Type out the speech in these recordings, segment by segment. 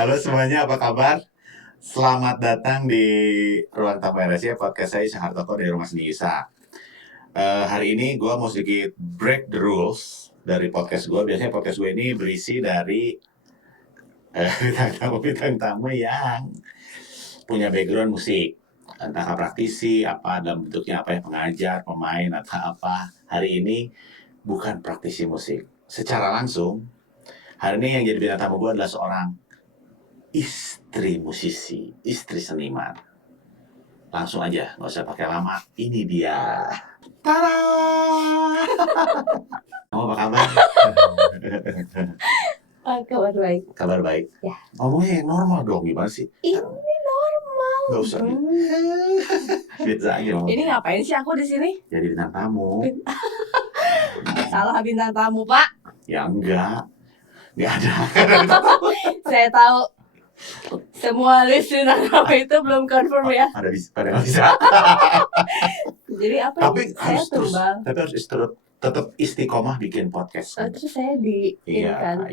Halo semuanya, apa kabar? Selamat datang di Ruang Tamu RSY, podcast saya Syahar Toko dari Rumah Seni Isa. Hari ini gue mau sedikit break the rules dari podcast gue. Biasanya podcast gue ini berisi dari bintang tamu yang punya background musik. Entah praktisi, apa dalam bentuknya apa ya, pengajar, pemain, atau apa. Hari ini bukan praktisi musik. Secara langsung, hari ini yang jadi bintang tamu gue adalah seorang istri musisi, istri seniman. Langsung aja, nggak usah pakai lama. Ini dia. Tada! Kamu apa kabar? Kabar baik. Kabar baik. Ya. Ngomongnya yang normal dong, gimana sih? Ini normal. Nggak usah. Biasa aja ngomong. Ini ngapain sih aku di sini? Jadi bintang tamu. Salah bintang tamu, Pak. Ya enggak. Nggak ada. Saya tahu. Semua listener apa itu belum confirm ya. Pada nggak bisa. Jadi apa? Tapi Saya harus terus. tumbang. Tapi harus tetap istiqomah bikin podcast. Terus saya Iya.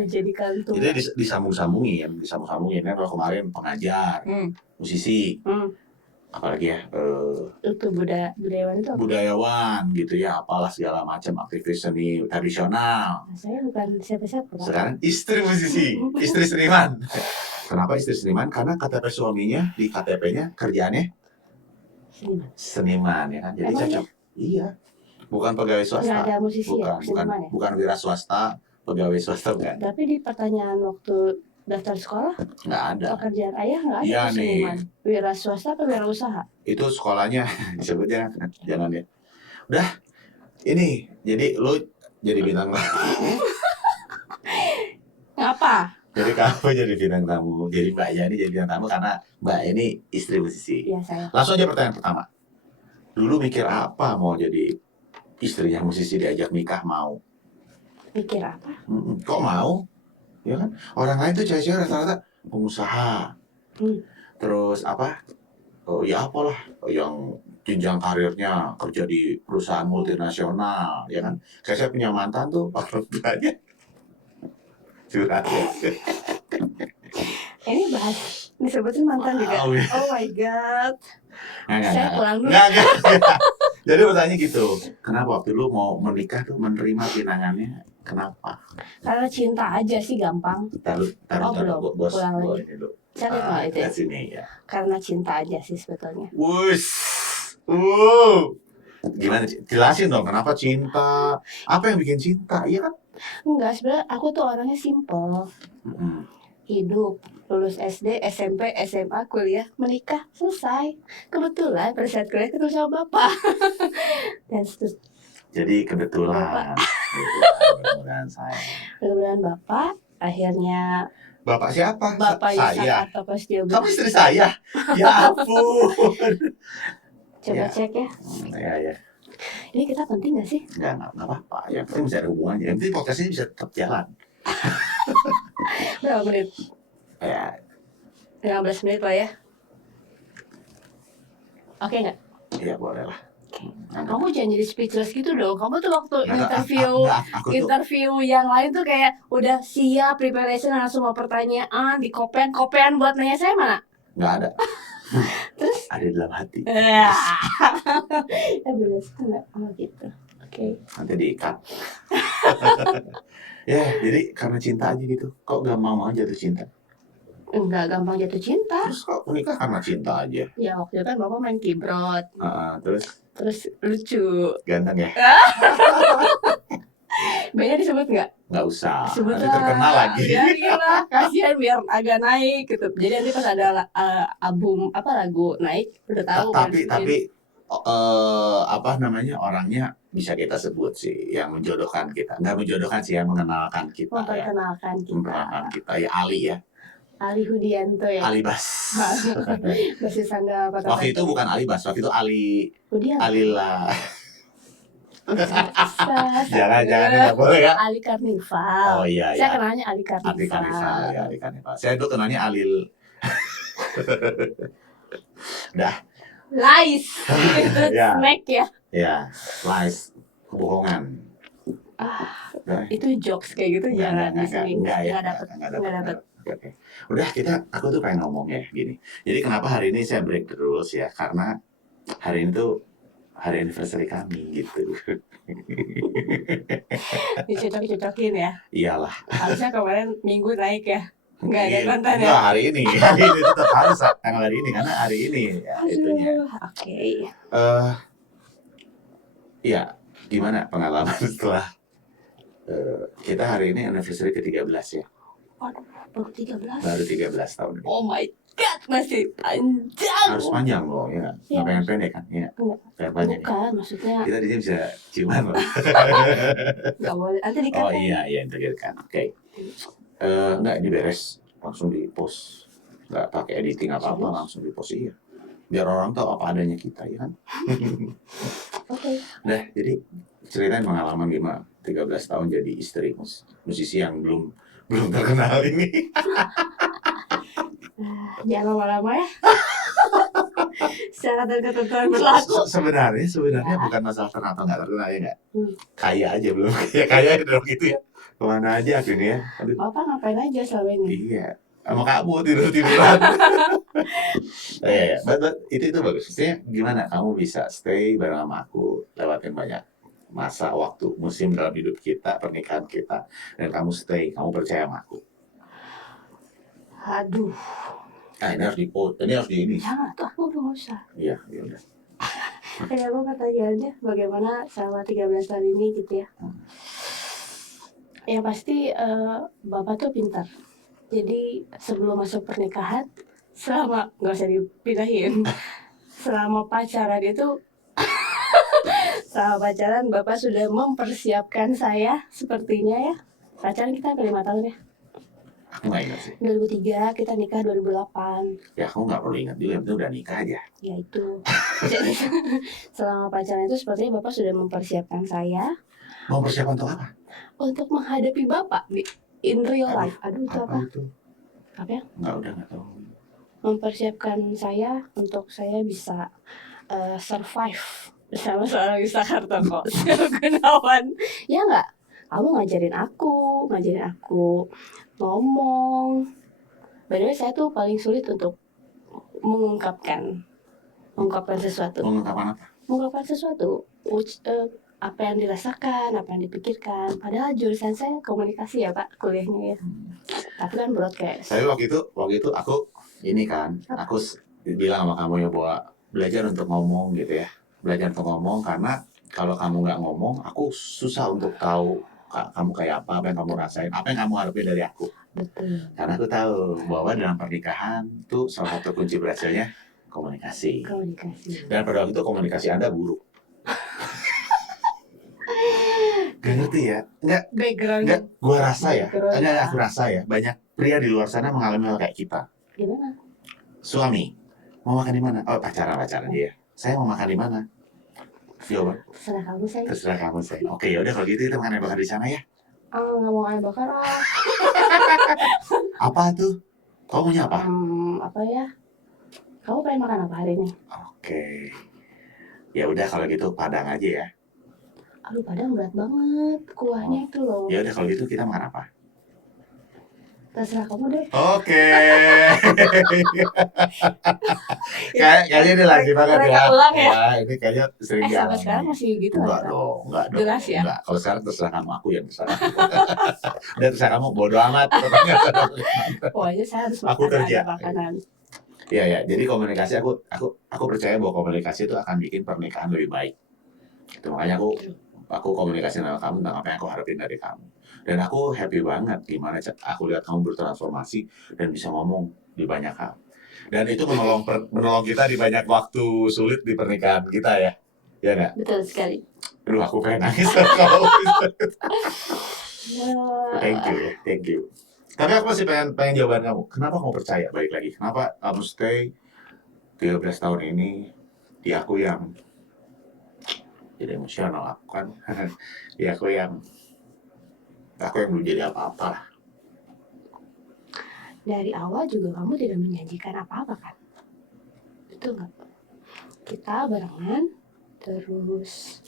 dijadikan tumbang. Jadi disambung-sambungin kan. Kalau kemarin pengajar, musisi, apalagi ya, Itu budayawan itu apa? budayawan gitu ya, apalah segala macam aktivis seni tradisional. Nah, saya bukan siapa-siapa, Pak. Sekarang istri musisi, istri seniman. Kenapa istri seniman? Karena KTP suaminya di KTP-nya kerjaannya seniman ya kan. Jadi Emang cocok. Iya. Bukan pegawai swasta. Nggak ada musisi bukan wira swasta, pegawai swasta bukan. Tapi di pertanyaan waktu daftar sekolah nggak ada. Pekerjaan ayah nggak ada Iya seniman. nih. Wira swasta atau wira usaha? Itu sekolahnya disebutnya jangan ya. Udah. Ini jadi lu jadi bintang Apa? Jadi kamu jadi bintang tamu. Jadi Mbak Yani jadi bintang tamu karena Mbak ini istri musisi. Iya saya. Langsung aja pertanyaan pertama. Dulu mikir apa mau jadi istrinya musisi diajak nikah mau? Mikir apa? Kok mau? Ya kan? Orang lain tuh cewek-cewek rata-rata pengusaha. Terus apa? Oh ya apalah yang jenjang karirnya kerja di perusahaan multinasional, ya kan? Kayak saya punya mantan tuh, orang tuanya curhat ya. Ini bahas disebutin mantan juga. Oh my god. Nggak. Saya pulang dulu. Nggak. Jadi pertanyaan gitu, kenapa waktu lu mau menikah tuh menerima pinangannya? Kenapa? Karena cinta aja sih gampang. Taruh belum. bos. Pulang lagi. Ini dulu. Cari itu ya. Sini ya. Karena cinta aja sih sebetulnya. Wush. Gimana? Jelasin dong kenapa cinta? Apa yang bikin cinta? Iya kan? Enggak, sebenarnya aku tuh orangnya simple. Hidup, lulus SD, SMP, SMA, kuliah, menikah, selesai. Kebetulan pada saat kuliah ketemu sama bapak. Dan jadi kebetulan saya. Kebetulan bapak, akhirnya. Bapak siapa? Bapak saya. Atau pas dia. Kamu istri saya? Ya ampun. Coba cek ya. Ya. Ini kita penting gak sih? Enggak apa-apa. Yang penting bisa ada hubungannya. Yang penting podcast ini bisa tetap jalan. Berapa menit? Ya. 15 menit lah ya. Oke gak? Iya boleh lah. Kamu jangan jadi speechless gitu dong. Kamu tuh waktu interview tuh. yang lain tuh kayak udah siap preparation langsung semua pertanyaan di kopian buat nanya saya mana? Nggak ada. Terus? Ada di dalam hati. Ya bener enggak gitu. Oke. Nanti diikat. Ya jadi karena cinta aja gitu. Kok gampang mau jatuh cinta? Enggak gampang jatuh cinta. Terus kok menikah karena cinta aja? Ya waktu itu kan bapak main keyboard. Terus lucu. ganteng ya? Banyak disebut nggak? Nggak usah. Sebut nanti terkenal lagi. Biarinlah, kasihan biar agak naik gitu. Jadi nanti pas ada lagu naik udah tahu. Tapi apa namanya orangnya bisa kita sebut sih yang menjodohkan kita. Nggak menjodohkan sih, yang mengenalkan kita. Memperkenalkan kita. Memperkenalkan kita ya Ali ya. Ali Hudianto ya. Ali Bas. Basis Anda apa? Waktu itu bukan Ali Bas, waktu itu Ali Hudianto. Alila. Jangan nggak boleh ya. Ali Karnival. Oh iya. Saya kenalnya Ali Karnival. Ali Karnival. Saya dulu kenalnya Alil. Dah. Lies. Itu snack ya. Ya, lies, kebohongan. Itu jokes kayak gitu jangan di sini. Nggak dapat. Oke. Udah aku tuh pengen ngomong ya gini. Jadi kenapa hari ini saya break the rules ya? Karena hari ini tuh hari anniversary kami gitu. Dicocok-cocokin ya. Iyalah. Harusnya kemarin minggu naik ya. Nggak ada Iya, konten ya. enggak hari ini. Hari ini tetap harus tanggal hari ini karena hari ini ya itunya. Aduh, oke. Ya gimana pengalaman setelah kita hari ini anniversary ke-13 ya. Waduh, baru 13. Baru 13 tahun ini. Oh my god, masih panjang. Harus panjang loh ya. Iya. Nggak pengen pendek kan? Iya. Enggak. Pengen panjang ya. Bukan, maksudnya Kita di sini bisa ciuman loh. nggak boleh. Nanti Oh dikatain. iya itu kan. Oke. Enggak ini beres langsung di post. Nggak pakai editing apa-apa Serius? langsung di post iya. Biar orang tahu apa adanya kita ya kan. Oke. Nah, jadi ceritain pengalaman gimana 13 tahun jadi istri musisi yang belum terkenal ini. Jangan lama-lama ya. Secara dan ketentuan berlaku. Sebenarnya bukan masalah terkenal atau nggak terkenal ya nggak. Kaya aja belum. Kaya dong gitu ya. Kemana aja akhirnya. Aduh, Bapak ngapain aja selama ini? iya. Sama kamu tiduran. But itu bagus. Maksudnya gimana kamu bisa stay bareng sama aku lewatin banyak masa waktu musim dalam hidup kita, pernikahan kita, dan kamu stay, kamu percaya sama aku. Aduh, Ini harus di ini. jangan tuh, aku udah nggak usah. Iya, ya udah. Kayak aku pertanyaannya bagaimana selama 13 tahun ini gitu ya. Yang pasti Bapak tuh pintar. Jadi sebelum masuk pernikahan, nggak usah dipindahin. Selama pacaran itu selama pacaran Bapak sudah mempersiapkan saya sepertinya ya. Pacaran kita hampir 5 tahun ya. Aku nggak ingat sih. 2003 kita nikah 2008. Ya aku nggak perlu ingat juga, itu udah nikah aja. Ya itu. Jadi selama pacaran itu sepertinya Bapak sudah mempersiapkan saya Mau persiapan untuk apa? untuk menghadapi Bapak in real life. Aduh itu apa? Itu? Apa ya? Nggak tahu. Mempersiapkan saya untuk saya bisa survive bersama seorang Wisata Gunawan. Ya nggak? Kamu ngajarin aku ngomong. By the way, saya tuh paling sulit untuk mengungkapkan sesuatu. Mengungkapkan sesuatu, apa yang dirasakan, apa yang dipikirkan. Padahal jurusan saya komunikasi ya Pak, kuliahnya ya. Tapi kan broadcast. Tapi waktu itu aku ini kan, aku bilang sama kamu ya bahwa belajar untuk ngomong gitu ya. Belajar untuk ngomong karena kalau kamu nggak ngomong, aku susah untuk tahu kamu kayak apa yang kamu rasain, apa yang kamu harapin dari aku. Betul. Karena aku tahu bahwa dalam pernikahan tuh salah satu kunci berhasilnya komunikasi. Dan pada waktu itu komunikasi Anda buruk. Gak ngerti ya? Enggak, aku rasa ya, banyak pria di luar sana mengalami hal kayak kita. Gimana? Suami, mau makan di mana? Oh, pacaran aja ya. Saya mau makan di mana? Vio, terserah kamu saya. Oke, yaudah kalau gitu kita makan ayam bakar di sana ya. Nggak mau ayam bakar Apa tuh? Kamu punya apa? Apa ya? Kamu pengen makan apa hari ini? Oke. Ya udah kalau gitu Padang aja ya. Aduh, Padang berat banget kuahnya itu loh. Ya udah kalau gitu kita makan apa? Terserah kamu deh. Oke. Kayaknya ini lagi banget ya. Ulang ya. Ini kayaknya sering Sampai sekarang masih gitu enggak ya? dong. Jelas ya? Enggak. Kalau sekarang terserah kamu, aku yang terserah. Dan terserah kamu bodo amat. Pokoknya saya harus Aku kerja. ada makanan. Iya. Jadi komunikasi aku percaya bahwa komunikasi itu akan bikin pernikahan lebih baik. Itu makanya aku komunikasi sama kamu tentang apa yang aku harapin dari kamu. Dan aku happy banget gimana aku lihat kamu bertransformasi dan bisa ngomong di banyak hal. Dan itu menolong kita di banyak waktu sulit di pernikahan kita ya. Ya nggak? Betul sekali. Aduh, aku pengen nangis kalau Thank you. Tapi aku masih pengen jawaban kamu. Kenapa kamu percaya? Balik lagi. Kenapa kamu stay 13 tahun ini di aku yang jadi emosional aku kan. Di aku yang belum jadi apa-apa lah. Dari awal juga kamu tidak menjanjikan apa-apa kan? Betul nggak? Kita barengan terus.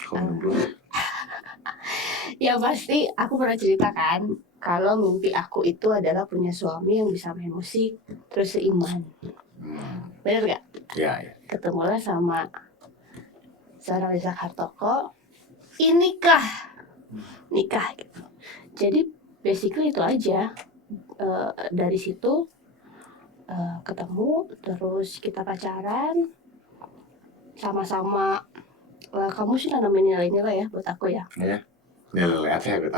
Yang pasti aku pernah ceritakan kalau mimpi aku itu adalah punya suami yang bisa main musik terus seiman. Bener gak? Ya, ya. Ketemulah sama seorang Reza Hartoko, nikah gitu. Jadi basically itu aja. Dari situ ketemu, terus kita pacaran, sama-sama. Kamu sih nanamin nilai-nilai ya buat aku ya. Ya. Nilai apa ya gue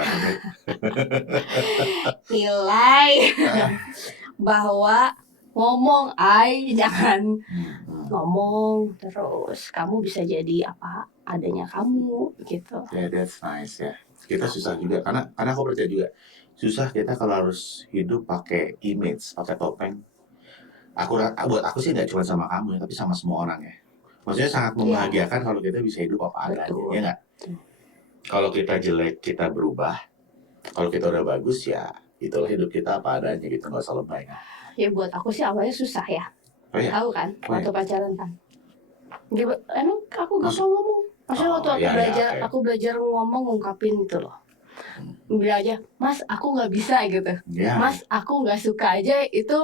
Nilai bahwa ngomong jangan ngomong, terus kamu bisa jadi apa adanya kamu gitu. Yeah, that's nice ya. Kita susah juga karena aku percaya juga susah kita kalau harus hidup pakai image, pakai topeng. Buat aku sih nggak cuma sama kamu ya, tapi sama semua orang ya. Maksudnya sangat membahagiakan kalau kita bisa hidup apa adanya, Betul. ya nggak? Kalau kita jelek kita berubah, kalau kita udah bagus ya itulah hidup kita apa adanya gitu, nggak usah lebay. Ya buat aku sih awalnya susah ya. Oh ya. Tahu kan Oh, waktu pacaran kan. Emang aku gampang ngomong. Maksudnya waktu aku iya, belajar, iya. aku belajar ngomong ngungkapin gitu loh. Bilang aja, Mas aku nggak bisa gitu. Ya. Mas aku nggak suka aja itu.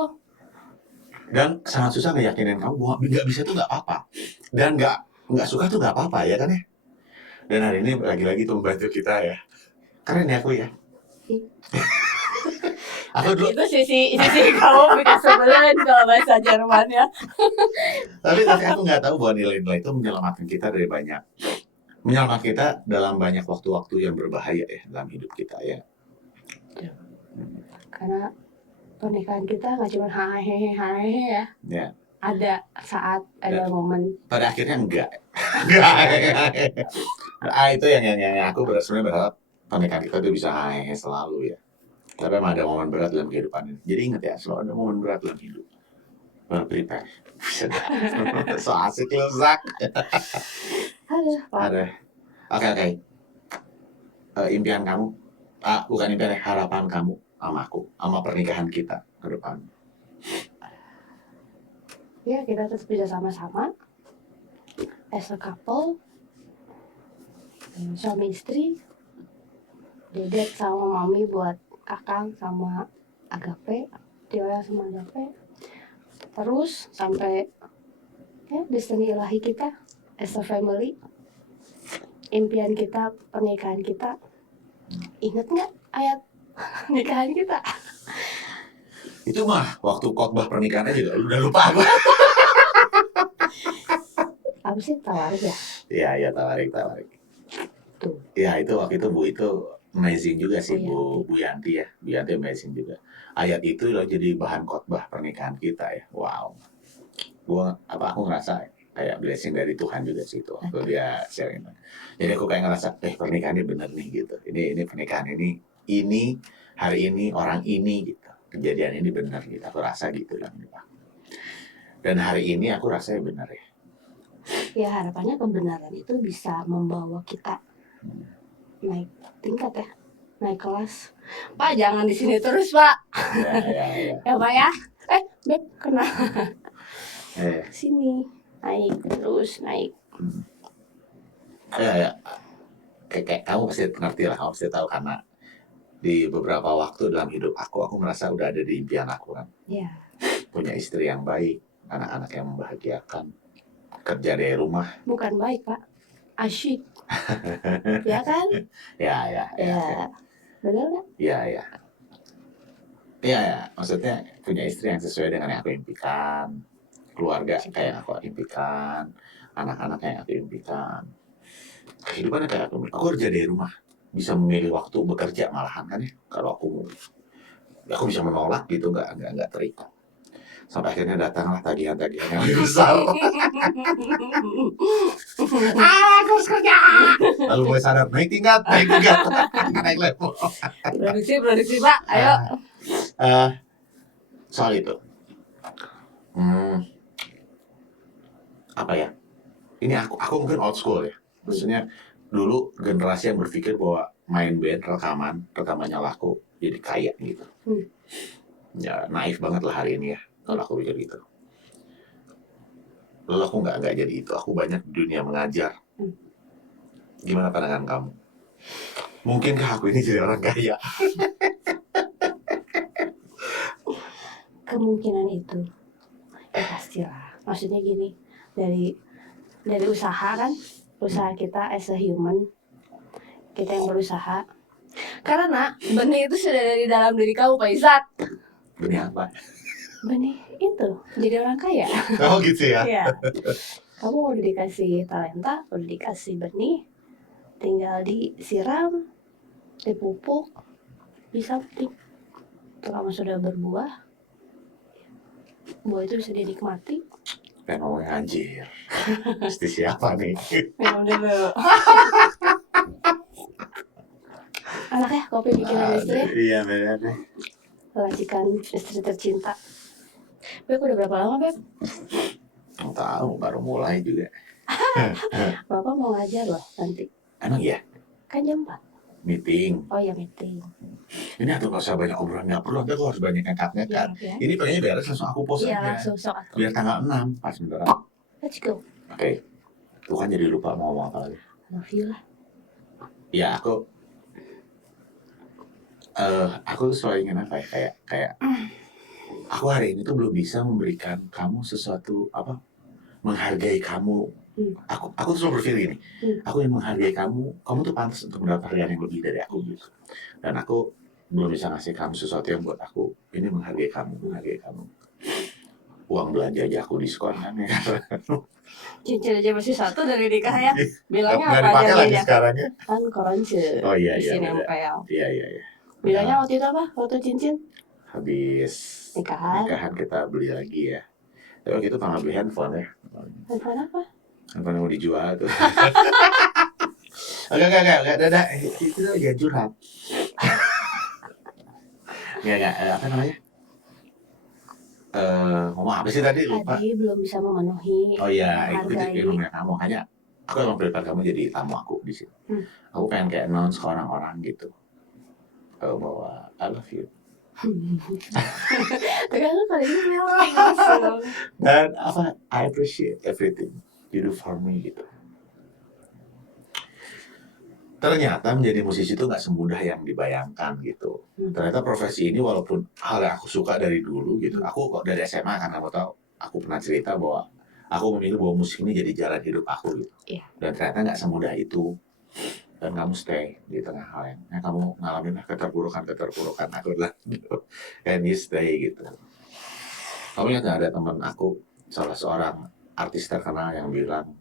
Dan sangat susah ngeyakinin kamu bahwa nggak bisa tuh nggak apa-apa. Dan nggak suka tuh nggak apa-apa ya kan ya. Dan hari ini lagi-lagi tuh membantu kita ya. Keren ya aku ya. Aku dulu. Itu sisi kamu bikin sebelin kalau bahasa Jermannya. tapi aku nggak tahu bahwa nilai-nilai itu menyelamatkan kita dari menyelamatkan kita dalam banyak waktu-waktu yang berbahaya ya dalam hidup kita ya. Karena pernikahan kita nggak cuma hehehe ya. Ya. Ada saat, ada momen. Pada akhirnya enggak. Itu yang aku sebenarnya berharap pernikahan kita tuh bisa hehehe selalu ya. Tapi emang ada momen berat dalam kehidupan ini. Jadi ingat ya, selalu ada momen berat dalam hidup. Prepare. So asik lu, Zak. Ada. Oke. Impian kamu, bukan impian, harapan kamu sama aku, sama pernikahan kita ke depan. Ya, kita terus bisa sama-sama as a couple, suami istri, Dedet sama mami buat Kakang sama Agape, Tiola sama Agape, terus sampai ya destiny ilahi kita as a family. Impian kita, pernikahan kita. Ingat nggak ayat nikahan kita? Itu mah waktu khotbah pernikahannya juga udah lupa. Apa sih tawarik ya? Iya tawarik. Tuh. Ya itu waktu itu Bu itu amazing juga sih, Oh, Bu Yanti ya. Bu Yanti amazing juga. Ayat itu loh jadi bahan khotbah pernikahan kita ya. Wow. Aku ngerasa kayak blessing dari Tuhan juga sih itu waktu dia sharing. Jadi aku kayak ngerasa pernikahan ini bener nih gitu. Ini pernikahan ini hari ini orang ini gitu. Kejadian ini bener gitu. Aku rasa gitu lah. Dan hari ini aku rasanya bener ya. Ya harapannya kebenaran itu bisa membawa kita naik tingkat ya, naik kelas. Pak jangan di sini terus Pak. Ya. Ya Pak ya. Beb kena. Eh. Sini naik terus naik. Ya. Kayak kamu pasti ngerti lah, kamu pasti tahu karena di beberapa waktu dalam hidup aku merasa udah ada di impian aku kan. Ya. Punya istri yang baik, anak-anak yang membahagiakan, kerja dari rumah. Bukan baik Pak, asyik. Ya kan? Ya. Benar nggak? Ya. Maksudnya punya istri yang sesuai dengan yang aku impikan, keluarga kayak aku impikan, anak-anak yang aku impikan. Kehidupannya kayak aku kerja dari rumah, bisa memilih waktu bekerja malahan kan ya. Kalau aku bisa menolak gitu, nggak terikat. Sampai akhirnya datanglah tagihan-tagihan yang lebih besar. Aku harus kerja. Lalu mulai sadar, naik tingkat, naik level. Produksi Pak, ayo. Soal itu, apa ya? Ini aku mungkin old school ya. Maksudnya dulu generasi yang berpikir bahwa main band rekamannya laku jadi kaya gitu. Ya naif banget lah hari ini ya kalau aku pikir gitu. Lalu aku nggak jadi itu. Aku banyak di dunia mengajar. Gimana pandangan kamu? Mungkinkah aku ini jadi orang kaya? kemungkinan itu ya pastilah. Maksudnya gini, dari usaha kan, usaha kita as a human, kita yang berusaha. Karena benih itu sudah dari dalam diri kamu, Pak Izat. Benih apa? Benih itu jadi orang kaya. Oh gitu ya. Iya. Kamu udah dikasih talenta, udah dikasih benih, tinggal disiram, dipupuk, disamping. Kalau kamu sudah berbuah, buah itu bisa dinikmati. Pengen ngomongin anjir. Pasti siapa nih? Minum dulu. Enak ya kopi bikinan istri. Iya benar deh. Racikan istri tercinta. Beb, udah berapa lama, Beb? Nggak tahu, baru mulai juga. Bapak mau ngajar loh nanti. Emang iya? Kan jam 4. Meeting. Oh ya, meeting. Ini atau nggak usah banyak obrolan, nggak perlu. Aku harus banyak ngangkatnya kan. Ya. Ini pengennya beres langsung aku post Iya, aja. langsung sok atuh. Biar tanggal 6 pas beneran. Let's go. Oke. Tuh kan jadi lupa mau ngomong apa lagi. Love you lah. Ya aku selalu ingin apa ya, kayak aku hari ini tuh belum bisa memberikan kamu sesuatu apa, menghargai kamu. Aku selalu berpikir gini, aku ingin menghargai kamu tuh pantas untuk mendapat harga yang lebih dari aku gitu. Dan aku belum bisa ngasih kamu sesuatu yang buat aku ini menghargai kamu. Uang belanja aja aku diskon kan ya. Cincin aja masih satu dari nikah ya. Bilangnya Nggak apa dipakai aja lagi beda? sekarang ya. Kan koronce. Oh iya Di sini beda. MPL. Iya. Bilangnya waktu itu apa? Waktu cincin? Habis nikahan kita beli lagi ya. Tapi waktu itu pernah beli handphone ya. Handphone apa? Handphone yang mau dijual tuh. Enggak, dadah. Itu ya curhat. Enggak, apa namanya? Ngomong apa sih tadi? Lupa. Tadi belum bisa memenuhi. Oh iya, itu menghargai. ilmunya kamu. Makanya aku emang prepare kamu jadi tamu aku di sini. Aku pengen kayak announce ke orang-orang gitu. Bahwa I love you. Tergantung kali ini melting langsung. Dan apa? I appreciate everything you do for me gitu. Ternyata menjadi musisi itu nggak semudah yang dibayangkan gitu. Ternyata profesi ini walaupun hal yang aku suka dari dulu gitu, aku kok dari SMA kan kamu tahu, aku pernah cerita bahwa aku memilih bahwa musik ini jadi jalan hidup aku gitu. Iya. Dan ternyata nggak semudah itu. Dan kamu stay di tengah hal yang kamu ngalamin keterpurukan aku bilang gitu. And you stay gitu. Kamu ingat nggak ada teman aku, salah seorang artis terkenal yang bilang,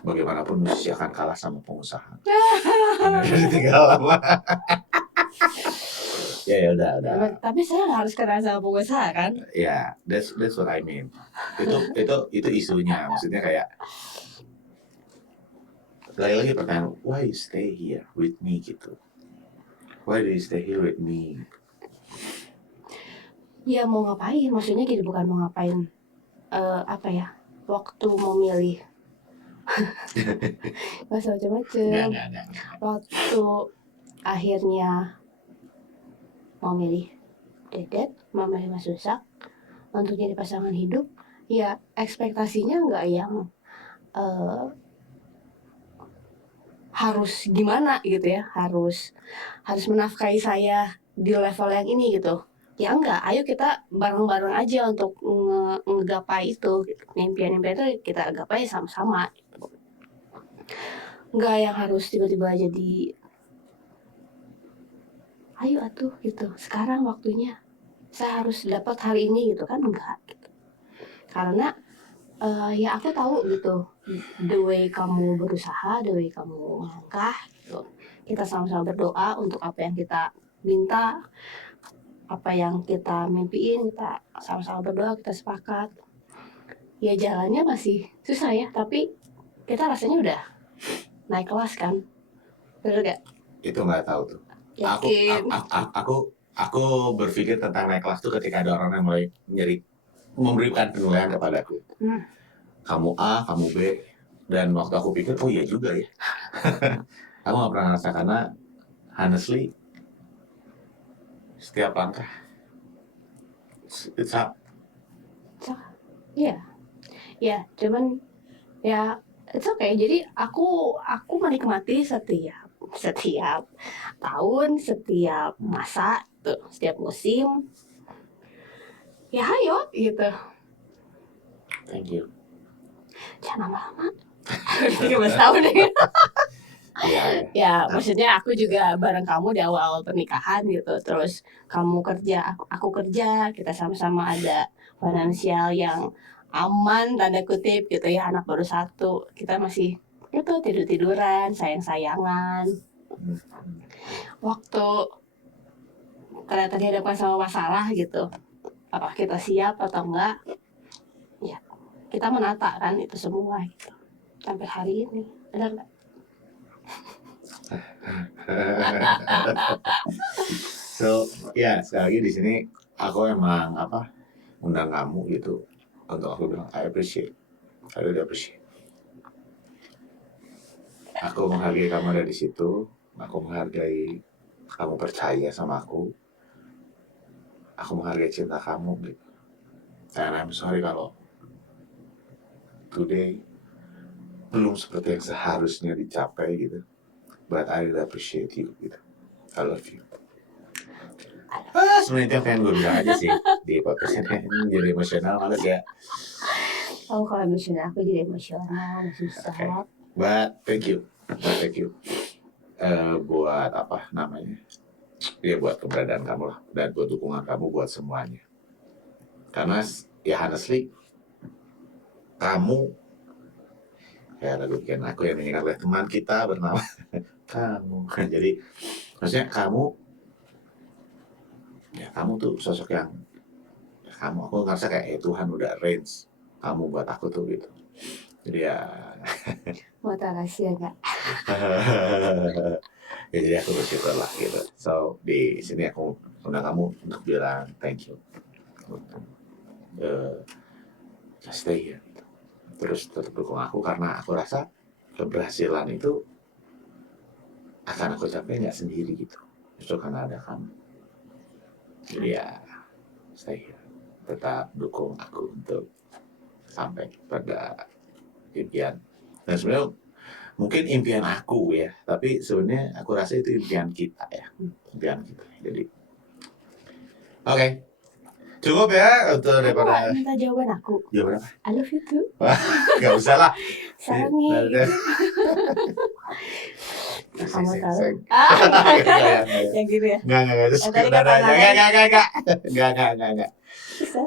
bagaimanapun musisi akan kalah sama pengusaha. Jadi tinggal lama. Ya udah. Tapi saya nggak harus kenal sama pengusaha kan? Ya, that's what I mean. Itu isunya. Maksudnya kayak lagi pertanyaan, why you stay here with me gitu? Why do you stay here with me? Ya mau ngapain? Maksudnya gitu, bukan mau ngapain. Apa ya? Waktu mau milih. Masa macam-macam. Nggak. Waktu akhirnya mau milih Dedet, mau milih Mas Susak untuk jadi pasangan hidup, ya ekspektasinya nggak yang harus gimana gitu ya, harus menafkahi saya di level yang ini gitu. Ya enggak, ayo kita bareng-bareng aja untuk ngegapai itu gitu. Impian-impian itu kita gapai sama-sama gitu. Enggak yang harus tiba-tiba jadi ayo atuh gitu, sekarang waktunya saya harus dapat hari ini gitu kan, enggak gitu. Karena ya aku tahu gitu, the way kamu berusaha, the way kamu melangkah gitu. Kita sama-sama berdoa untuk apa yang kita minta, apa yang kita mimpiin, kita sama-sama berdoa, kita sepakat. Ya jalannya masih susah ya, tapi kita rasanya udah naik kelas kan, bener gak? Itu nggak tahu tuh. Yakin. Aku berpikir tentang naik kelas tuh ketika ada orang yang mulai memberikan penilaian kepadaku. Kamu A, kamu B, dan waktu aku pikir, oh iya juga ya. Kamu nggak pernah ngerasa karena honestly setiap langkah it's up. Ya cuman ya it's okay. Jadi aku menikmati setiap tahun, setiap masa tuh, setiap musim. ya ayo gitu. Thank you. Jangan lama-lama. 13 tahun nih. Iya. Ya maksudnya aku juga bareng kamu di awal pernikahan gitu. Terus kamu kerja, aku kerja, kita sama-sama ada finansial yang aman tanda kutip gitu ya. Anak baru 1, kita masih itu tidur-tiduran, sayang-sayangan. Waktu ternyata dihadapkan sama masalah gitu, apa kita siap atau enggak, ya kita menata kan itu semua gitu sampai hari ini, benar nggak? So, ya sekali lagi di sini aku emang undang kamu gitu untuk aku bilang I really appreciate. Aku menghargai kamu ada di situ, aku menghargai kamu percaya sama aku menghargai cinta kamu gitu. And I'm sorry kalau today belum seperti yang seharusnya dicapai gitu. But I really appreciate you gitu. I love you. Sebenarnya itu yang pengen gue bilang aja sih di podcast ini jadi emosional males ya. Oh kalau emosional aku jadi emosional susah. Okay. But thank you. Buat apa namanya? Ya buat keberadaan kamu lah dan buat dukungan kamu buat semuanya. Karena ya honestly kamu ya lagu bikin aku yang diingat oleh teman kita bernama kamu. Jadi maksudnya kamu tuh sosok yang aku ngerasa kayak Tuhan udah arrange kamu buat aku tuh gitu. Jadi ya mau rahasia nggak? Ya jadi aku bersyukur lah gitu. So di sini aku undang kamu untuk bilang thank you. Just stay here. Terus tetap dukung aku karena aku rasa keberhasilan itu akan aku capai nggak sendiri gitu. Justru karena ada kamu. Jadi ya stay here. Tetap dukung aku untuk sampai pada impian. Dan sebenarnya mungkin impian aku ya, tapi sebenarnya aku rasa itu impian kita ya, Jadi, oke. Cukup ya untuk daripada. Aku minta jawaban aku. Jawaban apa? I love you too. Gak usah lah. Sarangnya. Kamu tahu? Yang gitu ya? Enggak.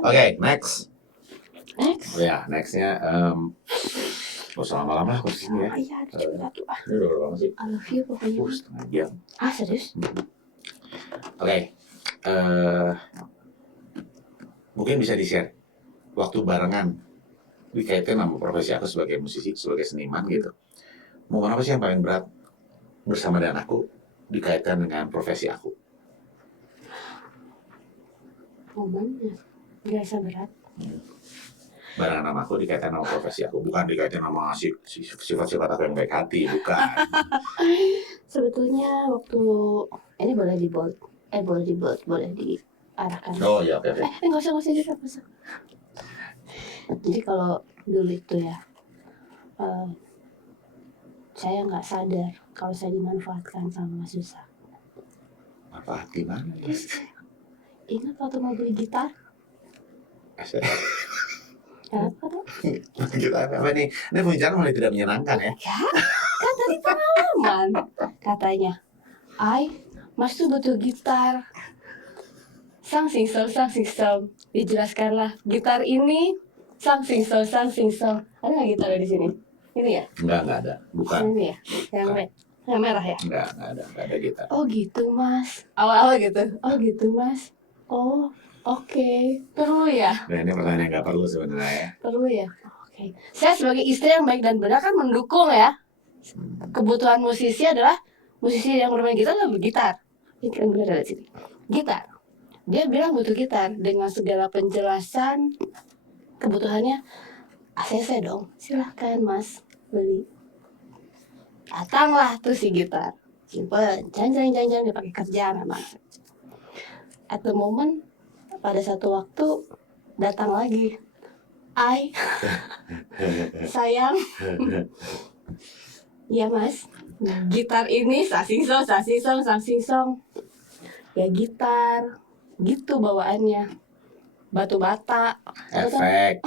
Oke, next. Ya, nextnya gak usah lama-lama aku kesini ya. Iya, coba tuh. Ini udah berapa lama sih? I love you pokoknya. Setengah jam. Serius? Oke. Mungkin bisa di-share waktu barengan dikaitkan sama profesi aku sebagai musisi, sebagai seniman gitu. Momen apa sih yang paling berat bersama dengan aku dikaitkan dengan profesi aku? Momennya biasa berat. Barengan sama aku dikaitkan sama profesi aku, bukan dikaitkan sama sifat-sifat aku yang baik hati, bukan. Sebetulnya waktu ini boleh diarahkan. Oh ya, oke. Nggak usah. Jadi kalau dulu itu ya, saya nggak sadar kalau saya dimanfaatkan sama Mas Yusa. Manfaat gimana? Ingat waktu mau beli gitar? Kenapa tuh? Gitar apa nih? Ini pembicaraan mulai tidak menyenangkan ya? Kan tadi pengalaman katanya. Mas tuh butuh gitar. Sang sing song. Dijelaskanlah gitar ini sang sing song. Ada nggak gitar di sini? Ini ya? Enggak ada. Bukan. Ini ya? Yang merah ya? Enggak ada gitar. Oh gitu Mas. Awal-awal gitu. Oh gitu Mas. Oh oke. Perlu ya? Nah ini pertanyaan yang nggak perlu sebenarnya ya. Perlu ya? Oke. Saya sebagai istri yang baik dan benar kan mendukung ya. Kebutuhan musisi adalah musisi yang bermain gitar adalah bergitar. Ini kan benar dari sini. Gitar. Dia bilang butuh gitar dengan segala penjelasan kebutuhannya. ACC dong. Silahkan Mas beli. Datanglah tuh si gitar. Simple. Jangan dipakai kerja memang. At the moment pada satu waktu datang lagi. Sayang. Ya Mas, gitar ini sasing song. Ya gitar, gitu bawaannya. batu bata. efek.